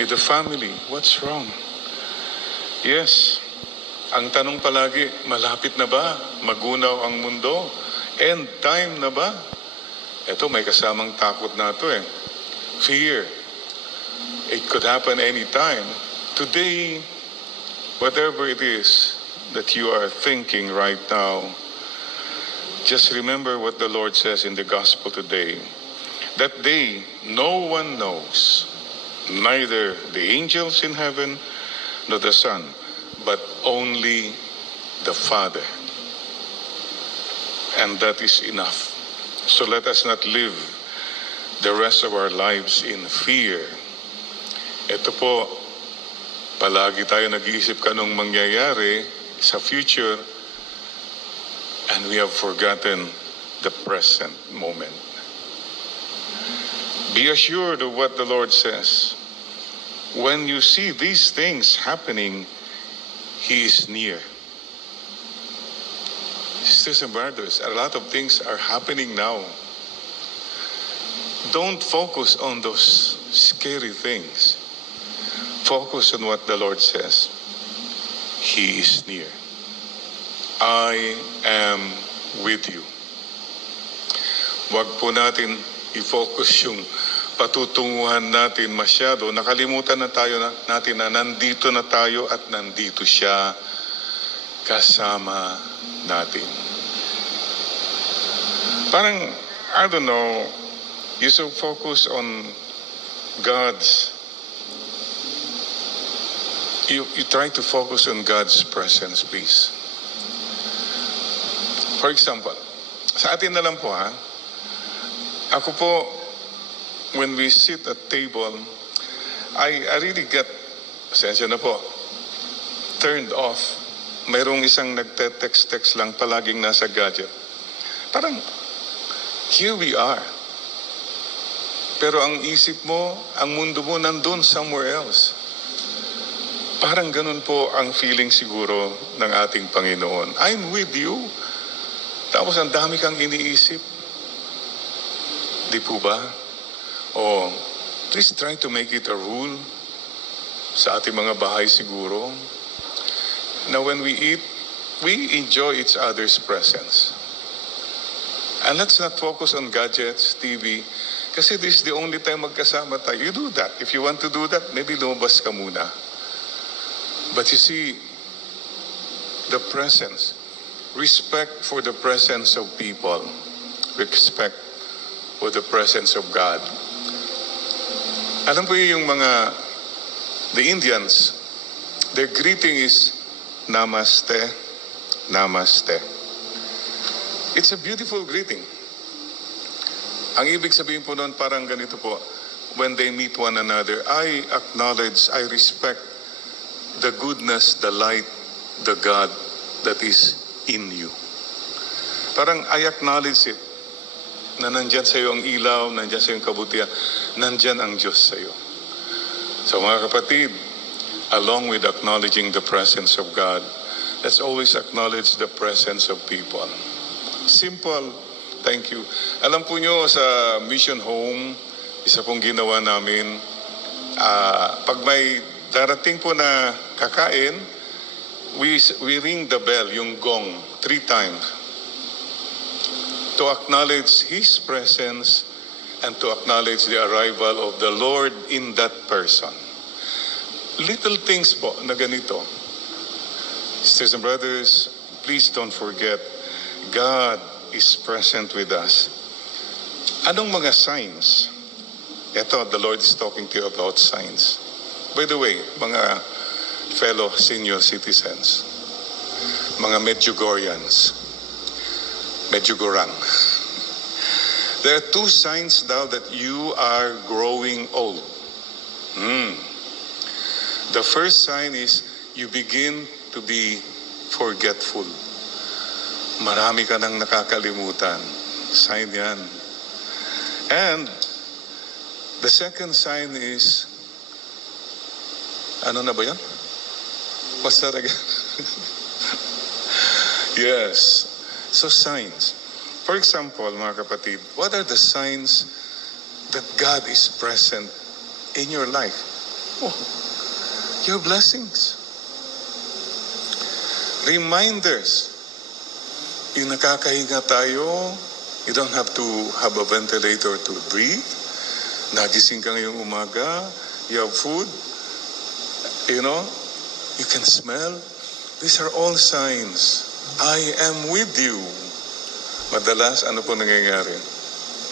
with the family. What's wrong? Yes, ang tanong palagi, malapit na ba? Magunaw ang mundo? End time na ba? Ito, may kasamang takot na ito eh. Fear. It could happen anytime. Today, whatever it is that you are thinking right now, just remember what the Lord says in the gospel today. That day, no one knows, neither the angels in heaven nor the Son, but only the Father. And that is enough. So let us not live the rest of our lives in fear. Ito po, palagi tayo nag-iisip ka nung mangyayari sa future, and we have forgotten the present moment. Be assured of what the Lord says. When you see these things happening, He is near. Sisters and brothers, a lot of things are happening now. Don't focus on those scary things. Focus on what the Lord says. He is near. I am with you. Wag po natin i-focus yung patutunguhan natin masyado. Nakalimutan na tayo natin na nandito na tayo at nandito siya kasama natin. Parang, I don't know, you so focus on God's, you try to focus on God's presence, please. For example, sa atin na lang po ha, ako po, when we sit at table, I really get, pasensya na po, turned off. Mayroong isang nagte-text lang palaging nasa gadget. Parang, here we are. Pero ang isip mo, ang mundo mo nandun somewhere else. Parang ganun po ang feeling siguro ng ating Panginoon. I'm with you. Tapos ang dami kang iniisip. Di po ba? O, please try to make it a rule sa ating mga bahay siguro. Now when we eat, we enjoy each other's presence. And let's not focus on gadgets, TV, kasi this is the only time magkasama tayo. You do that. If you want to do that, maybe lumabas ka muna. But you see, the presence, respect for the presence of people, respect for the presence of God. Alam po yung mga, the Indians, their greeting is, Namaste, Namaste. It's a beautiful greeting. Ang ibig sabihin po noon parang ganito po, when they meet one another, I acknowledge, I respect the goodness, the light, the God that is in you. Parang I acknowledge it, na nandyan sa iyo ang ilaw, nandyan sa iyo ang kabutihan, nandyan ang Diyos sa iyo. So mga kapatid, along with acknowledging the presence of God, let's always acknowledge the presence of people. Simple, thank you. Alam po nyo, sa mission home, isa pong ginawa namin, pag may darating po na kakain, we ring the bell, yung gong, 3 times. To acknowledge His presence and to acknowledge the arrival of the Lord in that person. Little things po na ganito. Sisters and brothers, please don't forget, God is present with us. Anong mga signs? Ito, the Lord is talking to you about signs. By the way, mga fellow senior citizens, mga Medjugorjans, Medjugorang. There are 2 signs now that you are growing old. The first sign is you begin to be forgetful. Marami ka nang nakakalimutan. Sign yan. And the second sign is, ano na ba yan? What's that again? Yes. So signs. For example, mga kapatid, what are the signs that God is present in your life? Oh, your blessings. Reminders. Yung nakakahinga tayo, you don't have to have a ventilator to breathe. Nagising ka ngayong umaga, you have food, you know, you can smell. These are all signs. I am with you. Madalas, ano po nangyayari?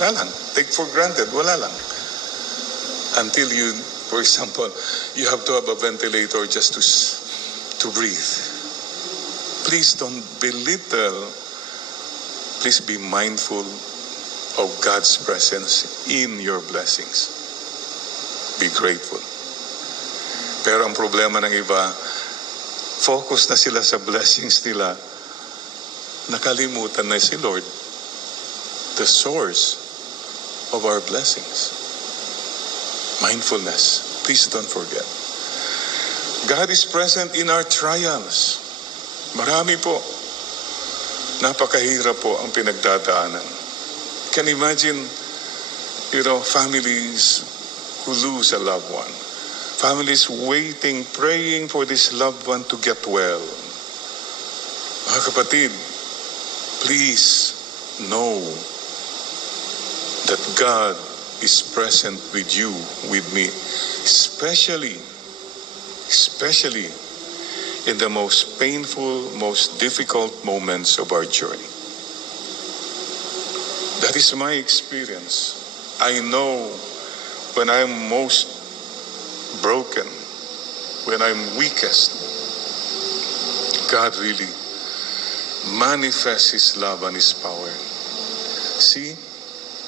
Wala lang. Take for granted, wala lang. Until you, for example, you have to have a ventilator just to breathe. Please don't belittle. Please be mindful of God's presence in your blessings. Be grateful. Pero ang problema ng iba, focus na sila sa blessings nila. Nakalimutan na si Lord, the source of our blessings. Mindfulness. Please don't forget. God is present in our trials. Marami po. Napakahirap po ang pinagdadaanan. Can imagine, families who lose a loved one. Families waiting, praying for this loved one to get well. Mga kapatid, please know that God is present with you, with me, especially in the most painful, most difficult moments of our journey. That is my experience. I know when I'm most broken, when I'm weakest, God really manifests His love and His power. See,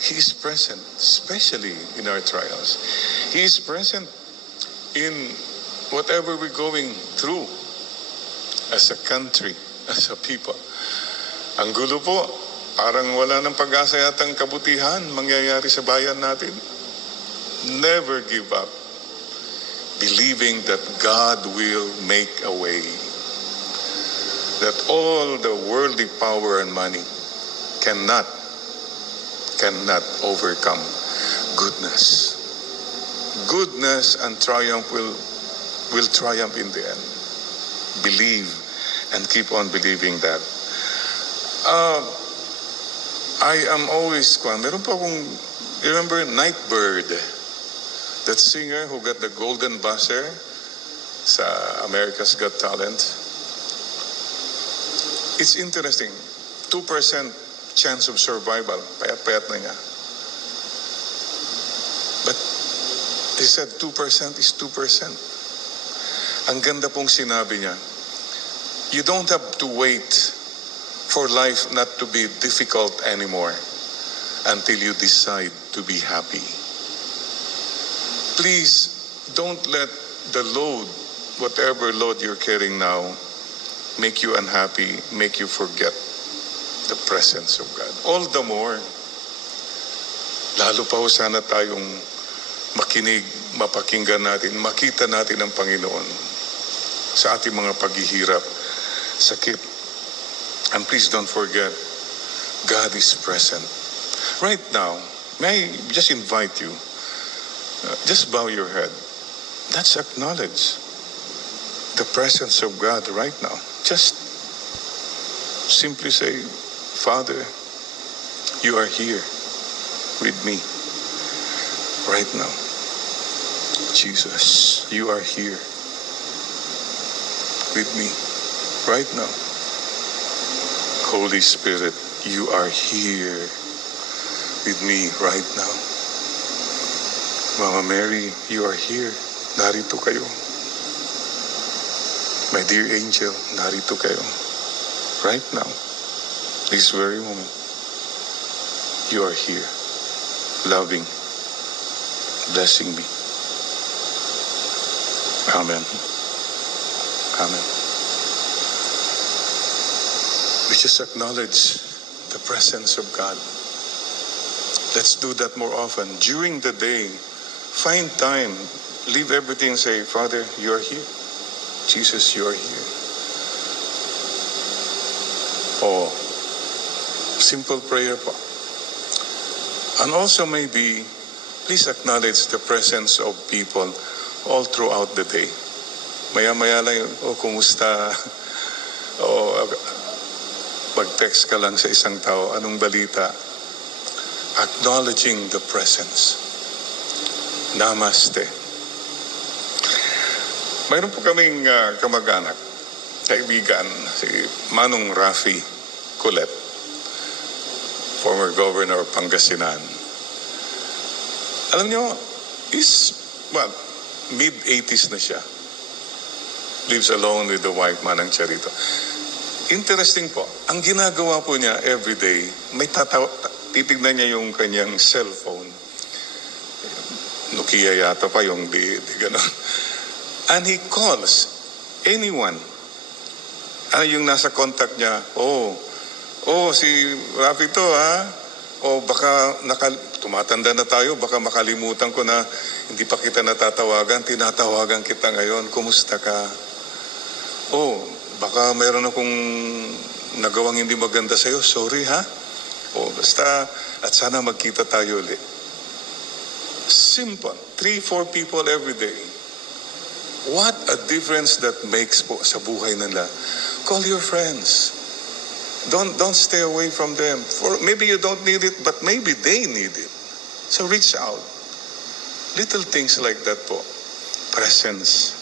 He is present, especially in our trials. He is present in whatever we're going through as a country, as a people. Ang gulo po, parang wala ng pag-asa yatang kabutihan mangyayari sa bayan natin. Never give up, believing that God will make a way. That all the worldly power and money cannot overcome goodness. Goodness and triumph will triumph in the end. Believe and keep on believing that. I am always, meron pa akong, remember Nightbird, that singer who got the golden buzzer sa America's Got Talent. It's interesting, 2% chance of survival, payat-payat na niya. But he said 2% is 2%. Ang ganda pong sinabi niya, you don't have to wait for life not to be difficult anymore until you decide to be happy. Please, don't let the load, whatever load you're carrying now, make you unhappy, make you forget the presence of God. All the more, lalo pa sana tayong makinig, mapakinggan natin, makita natin ang Panginoon sa ating mga paghihirap, sakit. And please don't forget, God is present. Right now, may I just invite you, just bow your head. Let's acknowledge the presence of God right now. Just simply say, Father, you are here with me right now. Jesus, you are here with me right now. Holy Spirit, you are here with me right now. Mama Mary, you are here. Narito kayo. My dear angel, narito kayo. Right now, this very moment, you are here, loving, blessing me. Amen. Amen. We just acknowledge the presence of God. Let's do that more often. During the day, find time, leave everything and say, Father, you are here. Jesus, you are here. Oh, simple prayer po. And also maybe, please acknowledge the presence of people all throughout the day. Maya-maya lang yun, kumusta? Pag-text ka lang sa isang tao, anong balita? Acknowledging the presence. Namaste. Mayroon po kaming kamag-anak, kaibigan, si Manong Rafi Colet, former governor of Pangasinan. Alam nyo, mid-80s na siya. Lives alone with the wife, Manang Charito. Interesting po, ang ginagawa po niya everyday, titignan niya yung kanyang cellphone. Nokia yata pa yung di gano'n. And he calls anyone. Yung nasa contact niya, si Rafi to ha? Baka tumatanda na tayo, baka makalimutan ko na hindi pa kita natatawagan, tinatawagan kita ngayon, kumusta ka? Baka mayroon akong nagawang hindi maganda sa'yo, sorry ha? Basta, at sana magkita tayo ulit. Simple. 3-4 people every day. What a difference that makes po sa buhay nila. Call your friends. Don't stay away from them. Maybe you don't need it, but maybe they need it. So reach out. Little things like that po. Presence.